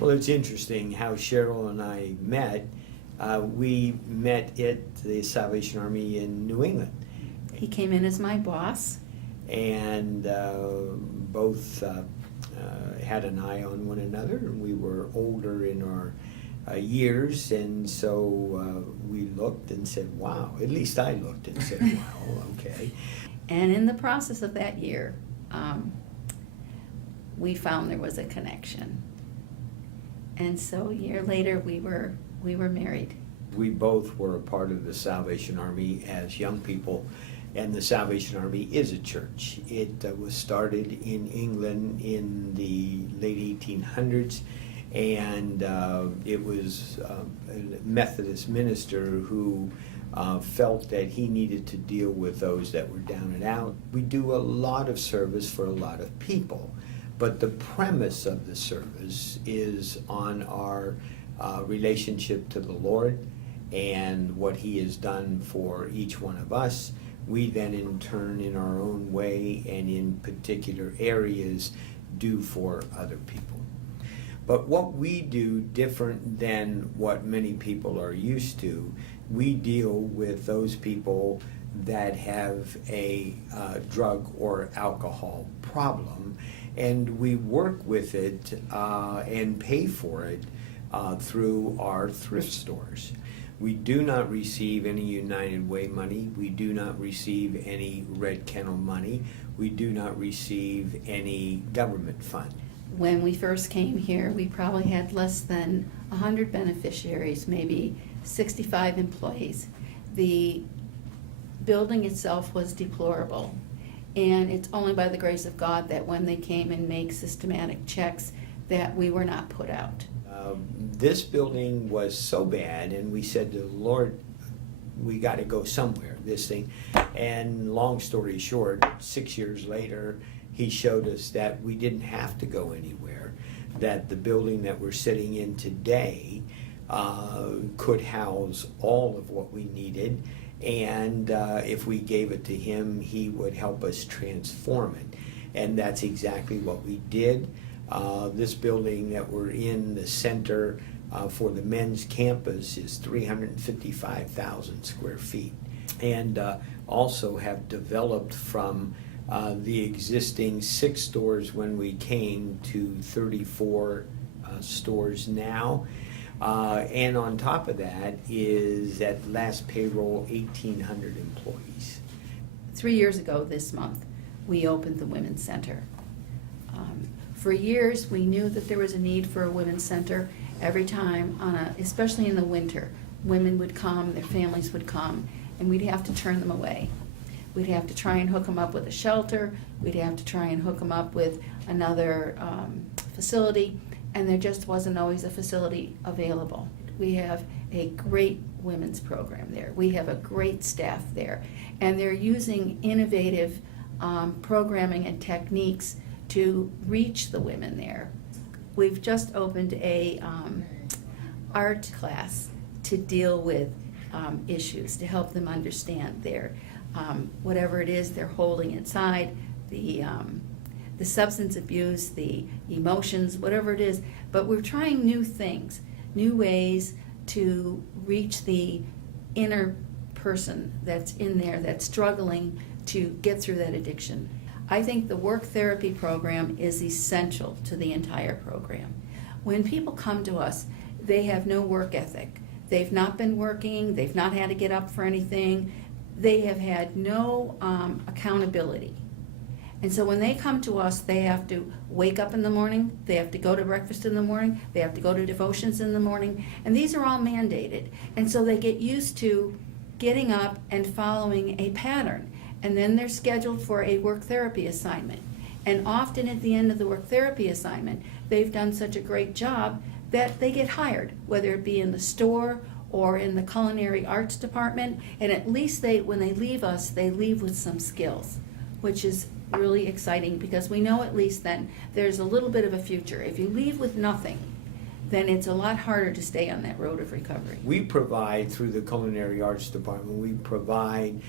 Well, it's interesting how Cheryl and I met. We met at the Salvation Army in New England. He came in as my boss. And both had an eye on one another. We were older in our years, and so we looked and said, wow. At least I looked and said, wow, okay. And in the process of that year, we found there was a connection. And so a year later, we were married. We both were a part of the Salvation Army as young people, and the Salvation Army is a church. It was started in England in the late 1800s, and it was a Methodist minister who felt that he needed to deal with those that were down and out. We do a lot of service for a lot of people, but the premise of the service is on our relationship to the Lord and what He has done for each one of us. We then in turn, in our own way and in particular areas, do for other people. But what we do different than what many people are used to, we deal with those people that have a drug or alcohol problem, and we work with it and pay for it through our thrift stores. We do not receive any United Way money. We do not receive any Red Kennel money. We do not receive any government fund. When we first came here, we probably had less than 100 beneficiaries, maybe 65 employees. The building itself was deplorable, and it's only by the grace of God that when they came and make systematic checks that we were not put out. This building was so bad, and we said to the Lord, we got to go somewhere, this thing. And long story short, 6 years later, He showed us that we didn't have to go anywhere, that the building that we're sitting in today could house all of what we needed, and if we gave it to Him, He would help us transform it. And that's exactly what we did. This building that we're in, the center for the men's campus, is 355,000 square feet, and also have developed from the existing 6 stores when we came to 34 stores now. And on top of that is, at last payroll, 1,800 employees. 3 years ago this month, we opened the Women's Center. For years, we knew that there was a need for a women's center. Every time, especially in the winter, women would come, their families would come, and we'd have to turn them away. We'd have to try and hook them up with a shelter. We'd have to try and hook them up with another facility, and there just wasn't always a facility available. We have a great women's program there. We have a great staff there, and they're using innovative programming and techniques to reach the women there. We've just opened a art class to deal with issues, to help them understand their whatever it is they're holding inside, the substance abuse, the emotions, whatever it is. But we're trying new things, new ways to reach the inner person that's in there, that's struggling to get through that addiction. I think the work therapy program is essential to the entire program. When people come to us, they have no work ethic. They've not been working, they've not had to get up for anything, they have had no accountability. And so when they come to us, they have to wake up in the morning, they have to go to breakfast in the morning, they have to go to devotions in the morning, and these are all mandated. And so they get used to getting up and following a pattern. And then they're scheduled for a work therapy assignment. And often at the end of the work therapy assignment, they've done such a great job that they get hired, whether it be in the store or in the culinary arts department. And at least when they leave us, they leave with some skills, which is really exciting, because we know at least then there's a little bit of a future. If you leave with nothing, then it's a lot harder to stay on that road of recovery. We provide, through the culinary arts department, we provide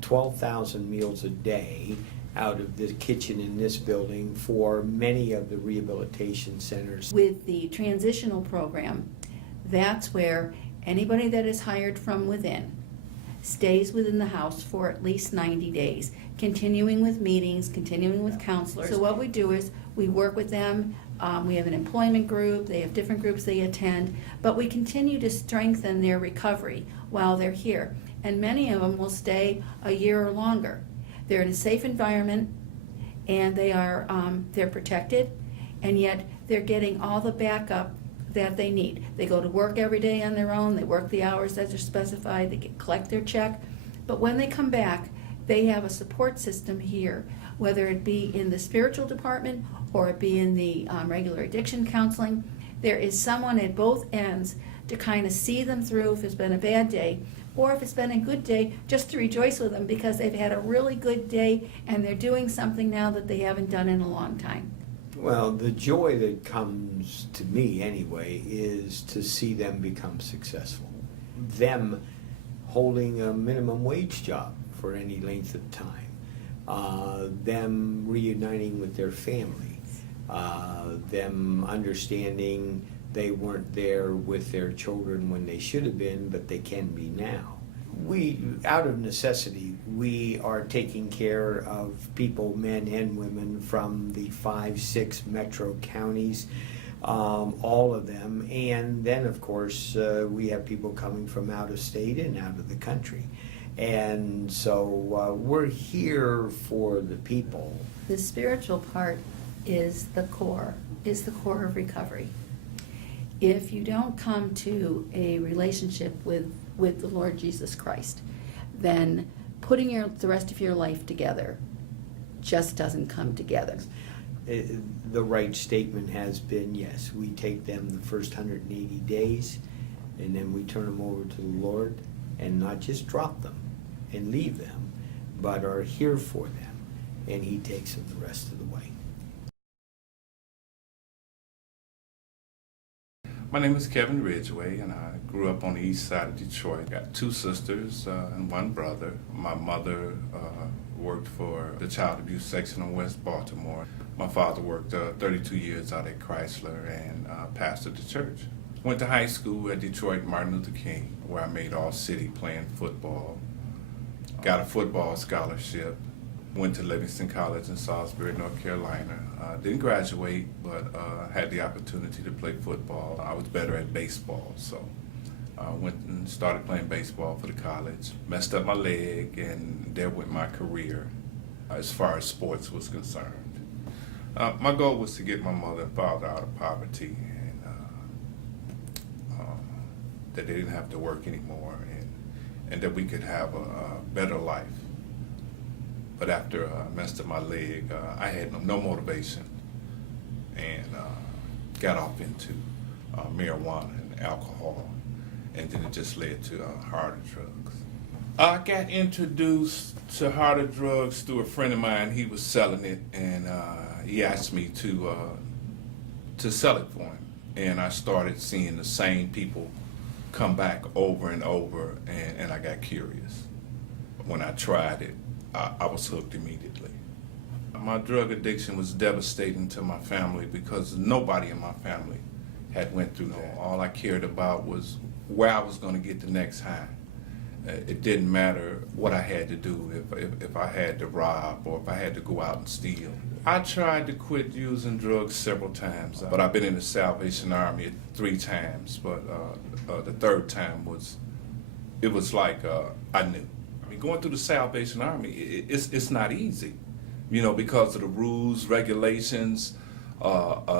12,000 meals a day out of the kitchen in this building for many of the rehabilitation centers. With the transitional program, that's where anybody that is hired from within stays within the house for at least 90 days, continuing with meetings, continuing with counselors. So what we do is we work with them. We have an employment group. They have different groups they attend, but we continue to strengthen their recovery while they're here. And many of them will stay a year or longer. They're in a safe environment, and they're protected, and yet they're getting all the backup that they need. They go to work every day on their own. They work the hours that are specified. They collect their check. But when they come back, they have a support system here, whether it be in the spiritual department or it be in the regular addiction counseling. There is someone at both ends to kind of see them through if it's been a bad day, or if it's been a good day, just to rejoice with them because they've had a really good day and they're doing something now that they haven't done in a long time. Well, the joy that comes to me anyway is to see them become successful. Them holding a minimum wage job for any length of time. Them reuniting with their family. Them understanding they weren't there with their children when they should have been, but they can be now. We, out of necessity, we are taking care of people, men and women, from the 5-6 metro counties, all of them. And then, of course, we have people coming from out of state and out of the country. And so we're here for the people. The spiritual part is the core of recovery. If you don't come to a relationship with the Lord Jesus Christ, then putting the rest of your life together just doesn't come together. The right statement has been, yes, we take them the first 180 days, and then we turn them over to the Lord, and not just drop them and leave them, but are here for them, and He takes them the rest of the way. My name is Kevin Ridgway, and I grew up on the east side of Detroit. Got 2 sisters and 1 brother. My mother worked for the child abuse section in West Baltimore. My father worked 32 years out at Chrysler and pastored the church. Went to high school at Detroit Martin Luther King, where I made all-city playing football. Got a football scholarship. Went to Livingston College in Salisbury, North Carolina. Didn't graduate, but had the opportunity to play football. I was better at baseball, so I went and started playing baseball for the college. Messed up my leg, and there went my career as far as sports was concerned. My goal was to get my mother and father out of poverty, and that they didn't have to work anymore, and that we could have a better life. But after I messed up my leg, I had no motivation, and got off into marijuana and alcohol, and then it just led to harder drugs. I got introduced to harder drugs through a friend of mine. He was selling it, and he asked me to sell it for him. And I started seeing the same people come back over and over, and I got curious. When I tried it, I was hooked immediately. My drug addiction was devastating to my family because nobody in my family had went through that. All I cared about was where I was going to get the next high. It didn't matter what I had to do, if I had to rob or if I had to go out and steal. I tried to quit using drugs several times, but I've been in the Salvation Army 3 times, but the 3rd time was like I knew. I mean, going through the Salvation Army, it's not easy, because of the rules, regulations,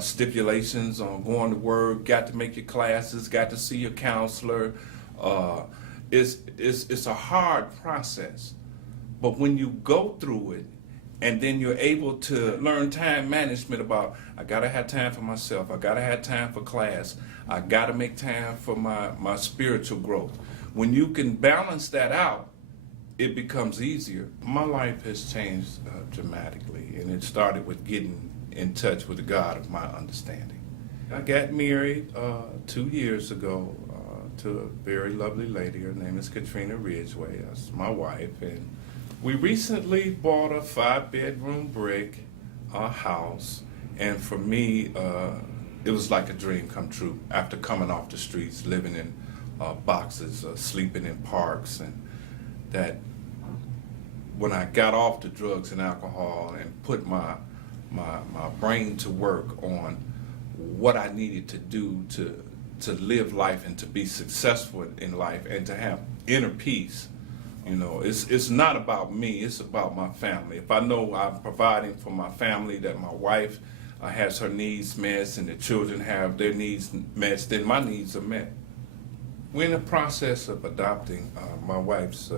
stipulations on going to work, got to make your classes, got to see your counselor. It's a hard process, but when you go through it, and then you're able to learn time management about, I gotta have time for myself, I gotta have time for class, I gotta make time for my spiritual growth. When you can balance that out, it becomes easier. My life has changed dramatically, and it started with getting in touch with the God of my understanding. I got married 2 years ago to a very lovely lady. Her name is Katrina Ridgway. That's my wife, and We recently bought a 5-bedroom brick house, and for me, it was like a dream come true after coming off the streets, living in boxes, sleeping in parks, and that when I got off the drugs and alcohol and put my brain to work on what I needed to do to live life and to be successful in life and to have inner peace. You know, it's not about me, it's about my family. If I know I'm providing for my family, that my wife has her needs met and the children have their needs met, then my needs are met. We're in the process of adopting my wife's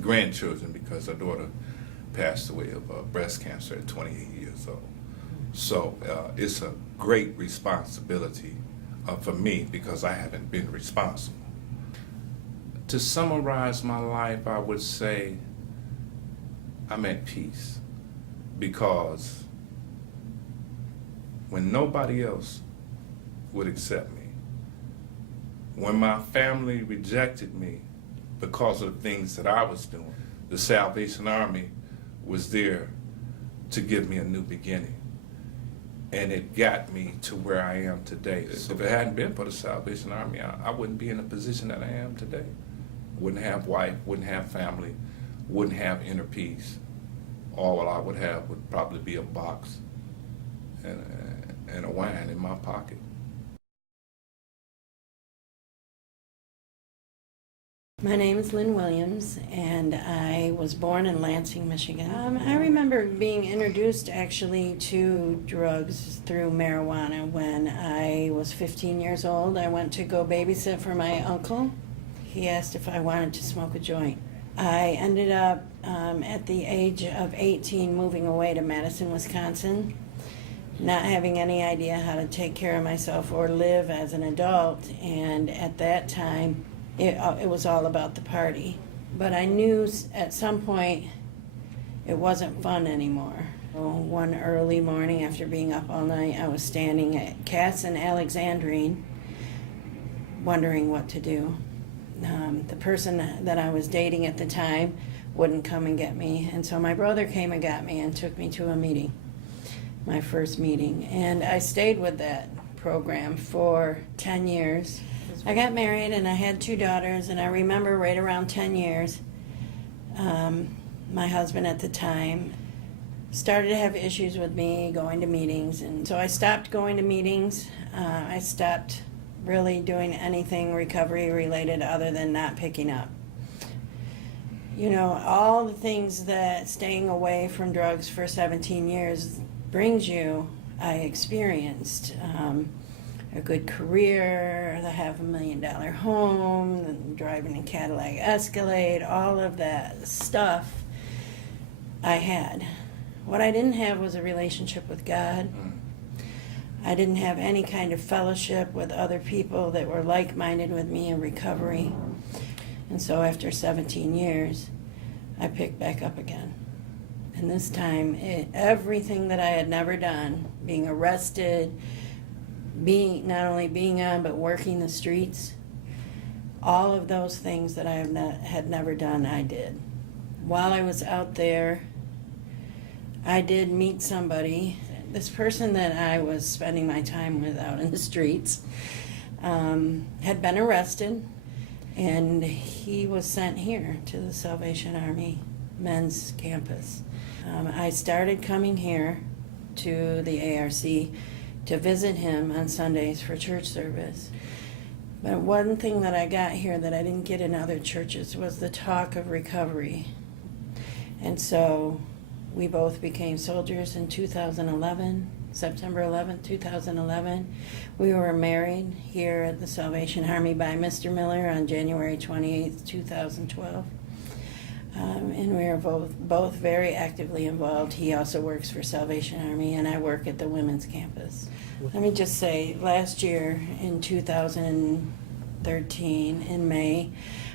grandchildren because her daughter passed away of breast cancer at 28 years old. So it's a great responsibility for me because I haven't been responsible. To summarize my life, I would say I'm at peace because when nobody else would accept me, when my family rejected me because of the things that I was doing, the Salvation Army was there to give me a new beginning. And it got me to where I am today. If it hadn't been for the Salvation Army, I wouldn't be in the position that I am today. Wouldn't have wife, wouldn't have family, wouldn't have inner peace. All I would have would probably be a box and a wine in my pocket. My name is Lynn Williams, and I was born in Lansing, Michigan. I remember being introduced actually to drugs through marijuana when I was 15 years old. I went to go babysit for my uncle. He asked if I wanted to smoke a joint. I ended up at the age of 18 moving away to Madison, Wisconsin, not having any idea how to take care of myself or live as an adult, and at that time it was all about the party. But I knew at some point it wasn't fun anymore. One early morning after being up all night, I was standing at Cass and Alexandrine wondering what to do. The person that I was dating at the time wouldn't come and get me, and so my brother came and got me and took me to a meeting, my first meeting, and I stayed with that program for 10 years. I got married and I had 2 daughters, and I remember right around 10 years, my husband at the time started to have issues with me going to meetings, and so I stopped going to meetings. I stopped really doing anything recovery related other than not picking up. You know, all the things that staying away from drugs for 17 years brings you, I experienced. A good career, the $500,000 home, and driving a Cadillac Escalade, all of that stuff I had. What I didn't have was a relationship with God. I didn't have any kind of fellowship with other people that were like-minded with me in recovery. And so after 17 years, I picked back up again. And this time, everything that I had never done, being arrested, not only being on, but working the streets, all of those things that I had never done, I did. While I was out there, I did meet somebody. This person that I was spending my time with out in the streets had been arrested, and he was sent here to the Salvation Army men's campus. I started coming here to the ARC to visit him on Sundays for church service. But one thing that I got here that I didn't get in other churches was the talk of recovery. And so we both became soldiers in 2011, September 11th, 2011. We were married here at the Salvation Army by Mr. Miller on January 28th, 2012. And we are both very actively involved. He also works for Salvation Army, and I work at the women's campus. Let me just say, last year in 2013, in May,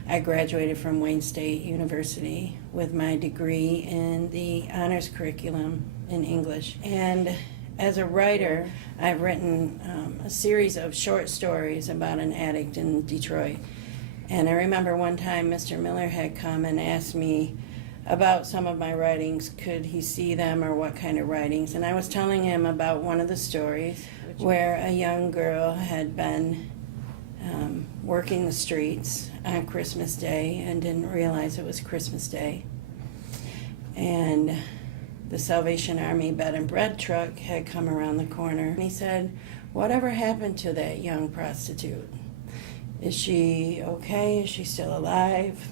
I graduated from Wayne State University with my degree in the honors curriculum in English. And as a writer, I've written a series of short stories about an addict in Detroit. And I remember one time Mr. Miller had come and asked me about some of my writings. Could he see them or what kind of writings? And I was telling him about one of the stories where a young girl had been working the streets on Christmas Day and didn't realize it was Christmas Day. And the Salvation Army bed and bread truck had come around the corner. And he said, "Whatever happened to that young prostitute? Is she okay? Is she still alive?"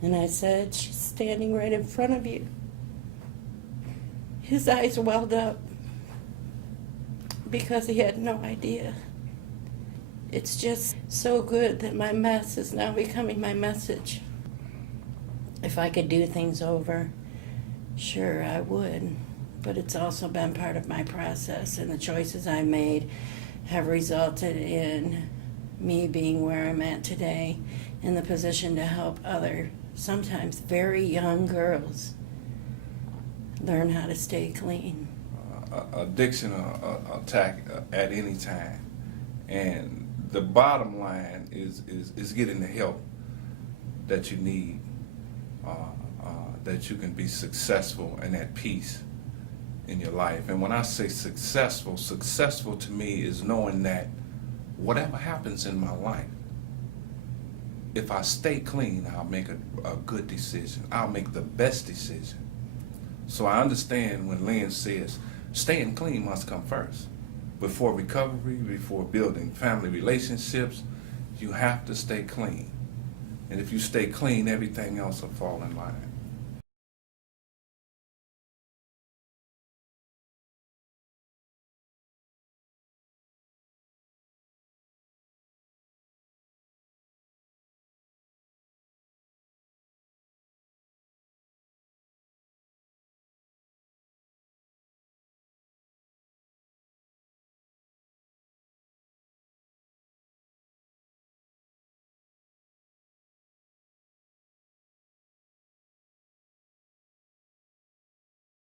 And I said, "She's standing right in front of you." His eyes welled up because he had no idea. It's just so good that my mess is now becoming my message. If I could do things over, sure, I would. But it's also been part of my process, and the choices I made have resulted in me being where I'm at today, in the position to help other, sometimes very young girls, learn how to stay clean. Addiction attack at any time, and the bottom line is getting the help that you need, that you can be successful and at peace in your life. And when I say successful to me is knowing that whatever happens in my life, if I stay clean, I'll make a good decision. I'll make the best decision. So I understand when Lynn says staying clean must come first. Before recovery, before building family relationships, you have to stay clean. And if you stay clean, everything else will fall in line.